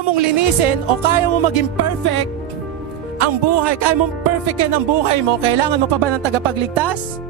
kaya mong linisin o kaya mo maging perfect ang buhay, kaya mong perfectin ang buhay mo, kailangan mo pa ba ng tagapagligtas?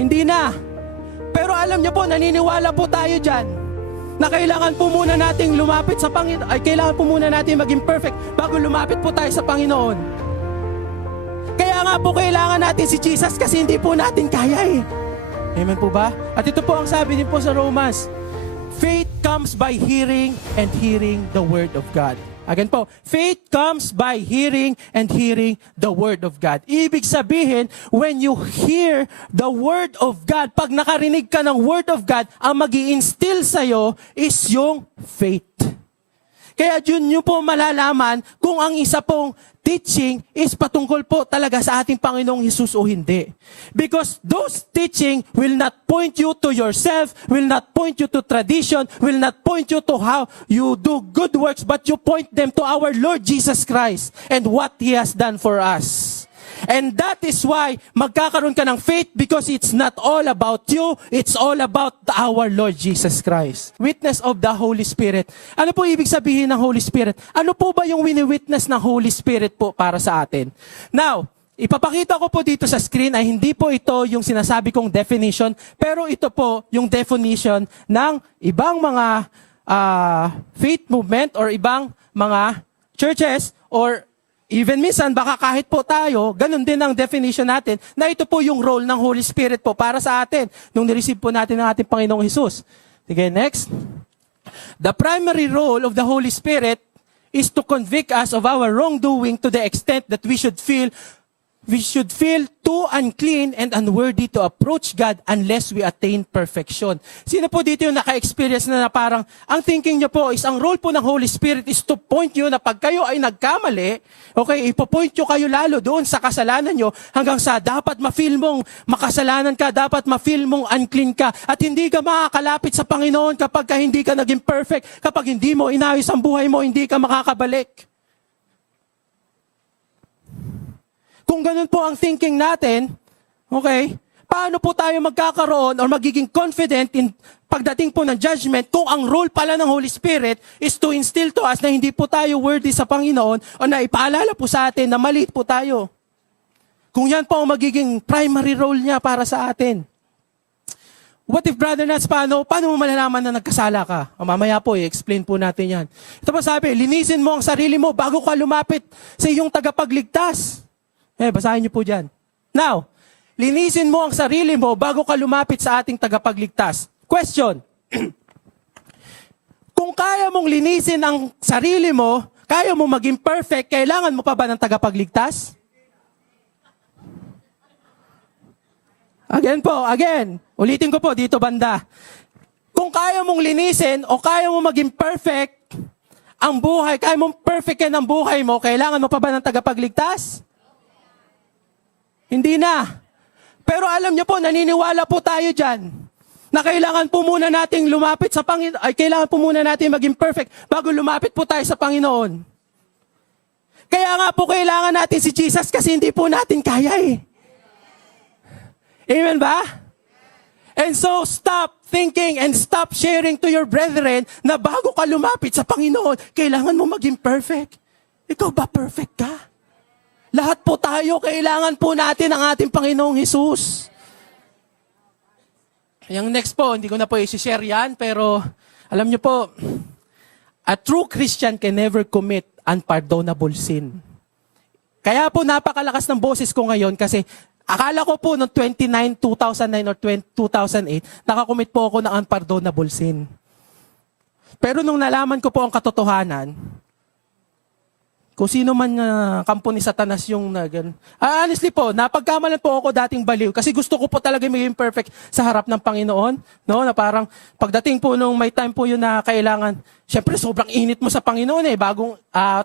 Hindi na. Pero alam niyo po, naniniwala po tayo dyan na kailangan po muna nating lumapit sa Panginoon, ay kailangan po muna natin maging perfect bago lumapit po tayo sa Panginoon. Kaya nga po kailangan natin si Jesus kasi hindi po natin kaya eh. Amen po ba? At ito po ang sabi din po sa Romans, faith comes by hearing and hearing the Word of God. Again po, faith comes by hearing and hearing the Word of God. Ibig sabihin, when you hear the Word of God, pag nakarinig ka ng Word of God, ang mag-i-instill sa'yo is yung faith. Kaya yun nyo po malalaman kung ang isa pong teaching is patungkol po talaga sa ating Panginoong Hesus o hindi. Because those teaching will not point you to yourself, will not point you to tradition, will not point you to how you do good works, but you point them to our Lord Jesus Christ and what He has done for us. And that is why magkakaroon ka ng faith because it's not all about you, it's all about our Lord Jesus Christ. Witness of the Holy Spirit. Ano po ibig sabihin ng Holy Spirit? Ano po ba yung wini-witness ng Holy Spirit po para sa atin? Now, ipapakita ko po dito sa screen ay hindi po ito yung sinasabi kong definition, pero ito po yung definition ng ibang mga faith movement or ibang mga churches or even minsan, baka kahit po tayo, ganun din ang definition natin, na ito po yung role ng Holy Spirit po para sa atin nung nireceive po natin ng ating Panginoong Hesus. Sige, next. The primary role of the Holy Spirit is to convict us of our wrongdoing to the extent that we should feel too unclean and unworthy to approach God unless we attain perfection. Sino po dito yung naka-experience na parang, ang thinking niyo po is, ang role po ng Holy Spirit is to point you na pag kayo ay nagkamali, okay, ipopoint nyo kayo lalo doon sa kasalanan nyo hanggang sa dapat ma-feel mong makasalanan ka, dapat ma-feel mong unclean ka, at hindi ka makakalapit sa Panginoon kapag hindi ka naging perfect, kapag hindi mo inayos ang buhay mo, hindi ka makakabalik. Kung ganun po ang thinking natin, okay, paano po tayo magkakaroon or magiging confident in pagdating po ng judgment kung ang role pala ng Holy Spirit is to instill to us na hindi po tayo worthy sa Panginoon o na ipaalala po sa atin na maliit po tayo. Kung yan po ang magiging primary role niya para sa atin. What if, Brother Nats, paano mo malalaman na nagkasala ka? O mamaya po, i-explain po natin yan. Ito po sabi, linisin mo ang sarili mo bago ka lumapit sa iyong tagapagligtas. Basahin niyo po dyan. Now, linisin mo ang sarili mo bago ka lumapit sa ating tagapagligtas. Question. Kung kaya mong linisin ang sarili mo, kaya mo maging perfect, kailangan mo pa ba ng tagapagligtas? Again. Ulitin ko po dito banda. Kung kaya mong linisin o kaya mo maging perfect ang buhay, kaya mong perfectin ang buhay mo, kailangan mo pa ba ng tagapagligtas? Hindi na. Pero alam niyo po, naniniwala po tayo dyan na kailangan po muna nating lumapit sa Panginoon, ay kailangan po muna natin maging perfect bago lumapit po tayo sa Panginoon. Kaya nga po kailangan natin si Jesus kasi hindi po natin kaya eh. Amen ba? And so stop thinking and stop sharing to your brethren na bago ka lumapit sa Panginoon, kailangan mo maging perfect. Ikaw ba perfect ka? Lahat po tayo, kailangan po natin ang ating Panginoong Hesus. Yung next po, hindi ko na po i-share yan, pero alam niyo po, a true Christian can never commit unpardonable sin. Kaya po napakalakas ng boses ko ngayon kasi akala ko po noong 2009 or 2008, nakakommit po ako ng unpardonable sin. Pero nung nalaman ko po ang katotohanan, kung sino man kampo ni Satanas yung honestly po, napagkamalan po ako dating baliw kasi gusto ko po talaga maging perfect sa harap ng Panginoon. No? Na parang pagdating po nung may time po yun na kailangan, syempre sobrang init mo sa Panginoon eh. Bagong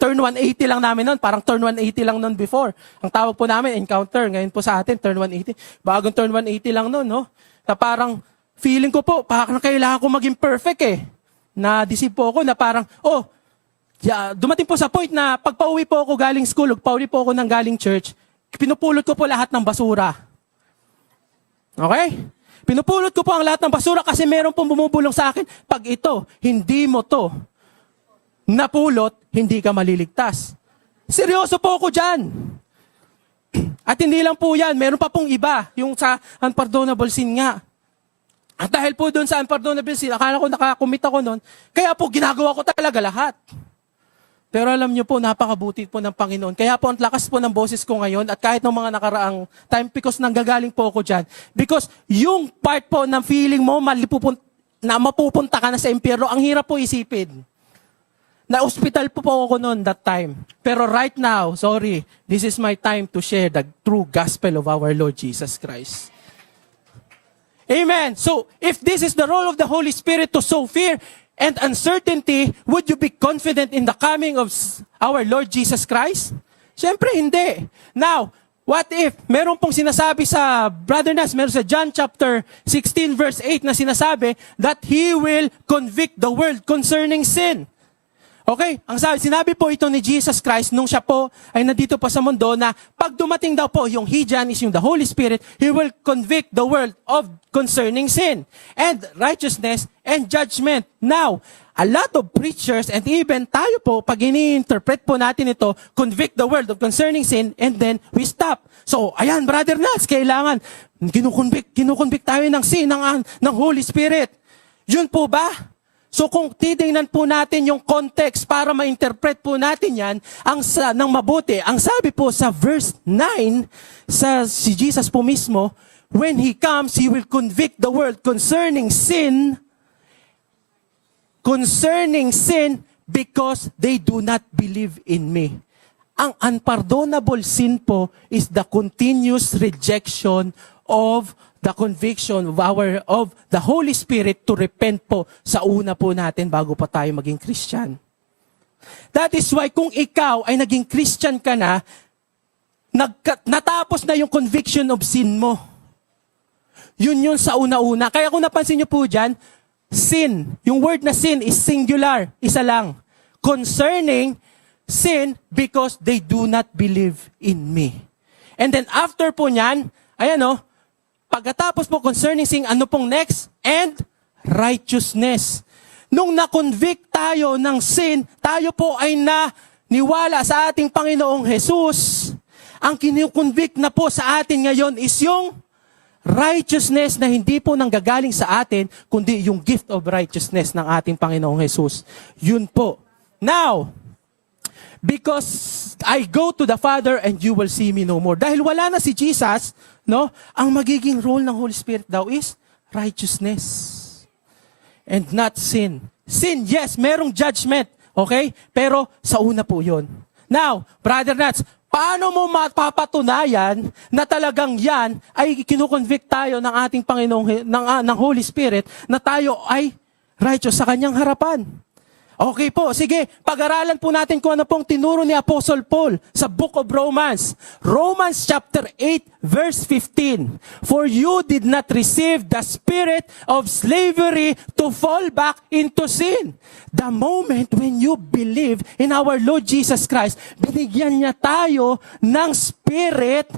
turn 180 lang namin noon, parang turn 180 lang noon before. Ang tawag po namin, encounter. Ngayon po sa atin, turn 180. Bagong turn 180 lang noon. No? Na parang feeling ko po, parang kailangan ko maging perfect eh. Na-deceive po ako na parang, dumating po sa point na pag pauwi po ako galing school, pauwi po ako ng galing church, pinupulot ko po lahat ng basura. Okay? Pinupulot ko po ang lahat ng basura kasi meron pong bumubulong sa akin, pag ito, hindi mo to napulot, hindi ka maliligtas. Seryoso po ako dyan. At hindi lang po yan, meron pa pong iba, yung sa unpardonable sin nga. At dahil po doon sa unpardonable sin, akala ko nakakumit ako noon, kaya po ginagawa ko talaga lahat. Pero alam niyo po, napakabuti po ng Panginoon. Kaya po ang lakas po ng boses ko ngayon at kahit ng mga nakaraang time because nanggagaling po ako dyan. Because yung part po ng feeling mo na mapupunta ka na sa impyerno, ang hirap po isipin. Na-hospital po ako noon that time. Pero right now, sorry, this is my time to share the true gospel of our Lord Jesus Christ. Amen. So, if this is the role of the Holy Spirit to sow fear and uncertainty, would you be confident in the coming of our Lord Jesus Christ? Siyempre, hindi. Now, what if, meron pong sinasabi sa Brother Nas, meron sa John chapter 16 verse 8 na sinasabi that He will convict the world concerning sin. Okay, sinabi po ito ni Jesus Christ nung siya po ay nandito pa sa mundo na pag dumating daw po yung He dyan is yung the Holy Spirit, He will convict the world of concerning sin and righteousness and judgment. Now, a lot of preachers and even tayo po, pag ini-interpret po natin ito, convict the world of concerning sin and then we stop. So, ayan, Brother Nats, kailangan kinukonvict tayo ng sin ng Holy Spirit. Yun po ba? So kung titingnan po natin yung context para ma-interpret po natin yan ng mabuti, ang sabi po sa verse 9, si Jesus po mismo, when He comes, He will convict the world concerning sin because they do not believe in me. Ang unpardonable sin po is the continuous rejection of the conviction of the Holy Spirit to repent po sa una po natin bago pa tayo maging Christian. That is why kung ikaw ay naging Christian ka na, natapos na yung conviction of sin mo. Yun sa una-una. Kaya kung napansin niyo po dyan, sin, yung word na sin is singular, isa lang. Concerning sin because they do not believe in me. And then after po nyan, ayan o, pagkatapos po concerning sin, ano pong next? And righteousness. Nung na-convict tayo ng sin, tayo po ay naniwala sa ating Panginoong Jesus. Ang kinu-convict na po sa atin ngayon is yung righteousness na hindi po nanggagaling sa atin, kundi yung gift of righteousness ng ating Panginoong Jesus. Yun po. Now, because I go to the Father and you will see me no more. Dahil wala na si Jesus, no? Ang magiging role ng Holy Spirit daw is righteousness and not sin. Sin, yes, merong judgment, okay? Pero sa una po yun. Now, Brother Nats, paano mo mapapatunayan na talagang yan ay kinukonvict tayo ng ating Panginoong, ng Holy Spirit na tayo ay righteous sa kanyang harapan? Okay po, sige, pag-aralan po natin kung ano pong tinuro ni Apostle Paul sa Book of Romans. Romans chapter 8 verse 15. For you did not receive the spirit of slavery to fall back into sin. The moment when you believe in our Lord Jesus Christ, binigyan niya tayo ng spirit.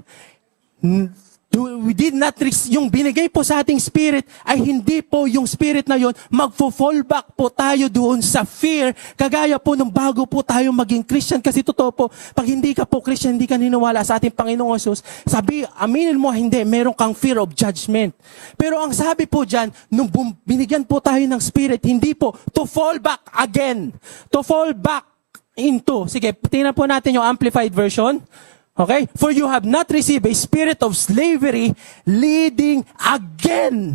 We did not yung binigay po sa ating spirit ay hindi po yung spirit na yon magfo-fall back po tayo doon sa fear kagaya po nung bago po tayo maging Christian. Kasi totoo po, pag hindi ka po Christian, hindi ka niniwala sa ating Panginoong Jesus, aminin mo hindi, meron kang fear of judgment. Pero ang sabi po dyan, nung binigyan po tayo ng spirit, hindi po to fall back again, to fall back into. Sige, tingnan po natin yung amplified version. Okay? For you have not received a spirit of slavery leading again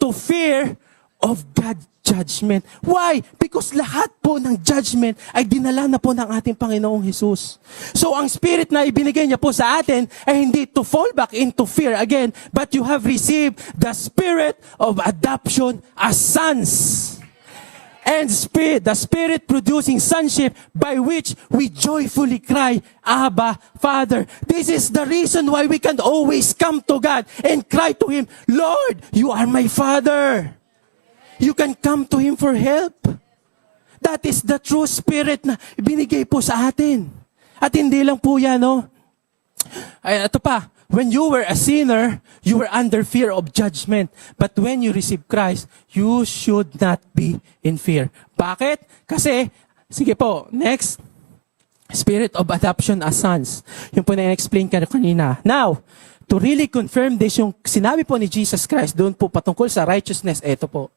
to fear of God's judgment. Why? Because lahat po ng judgment ay dinala na po ng ating Panginoong Jesus. So ang spirit na ibinigay niya po sa atin ay hindi to fall back into fear again, but you have received the spirit of adoption as sons. And the Spirit producing sonship by which we joyfully cry, Abba, Father. This is the reason why we can always come to God and cry to Him, Lord, you are my Father. You can come to Him for help. That is the true Spirit na binigay po sa atin. At hindi lang po yan, no? Ay, ito pa. When you were a sinner, you were under fear of judgment. But when you receive Christ, you should not be in fear. Bakit? Kasi Sige po, next. Spirit of adoption as sons. Yung po na-explain ka kanina. Now, to really confirm this, yung sinabi po ni Jesus Christ, doon po patungkol sa righteousness, eto po.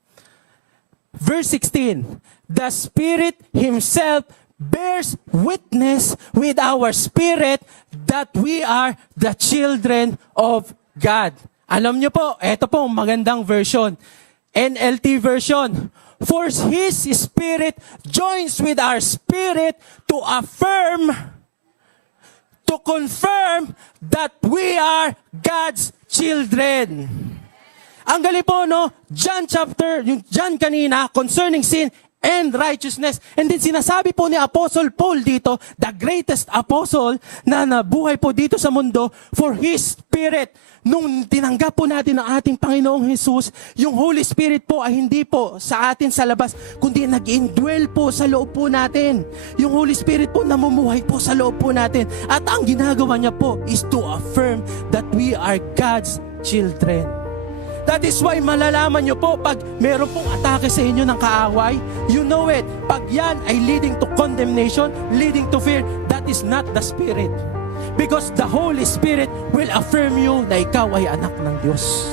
Verse 16, the Spirit Himself bears witness with our spirit that we are the children of God. Alam niyo po, eto po, magandang version. NLT version. For His Spirit joins with our spirit to affirm, to confirm that we are God's children. Ang galing po, no? John chapter, yung John kanina, concerning sin and righteousness. And then sinasabi po ni Apostle Paul dito, the greatest apostle na nabuhay po dito sa mundo, for His Spirit. Nung tinanggap po natin ang ating Panginoong Jesus, yung Holy Spirit po ay hindi po sa atin sa labas, kundi nag-indwell po sa loob po natin. Yung Holy Spirit po namumuhay po sa loob po natin. At ang ginagawa niya po is to affirm that we are God's children. That is why malalaman nyo po pag meron pong atake sa inyo ng kaaway, you know it. Pag yan ay leading to condemnation, leading to fear, that is not the Spirit. Because the Holy Spirit will affirm you na ikaw ay anak ng Diyos.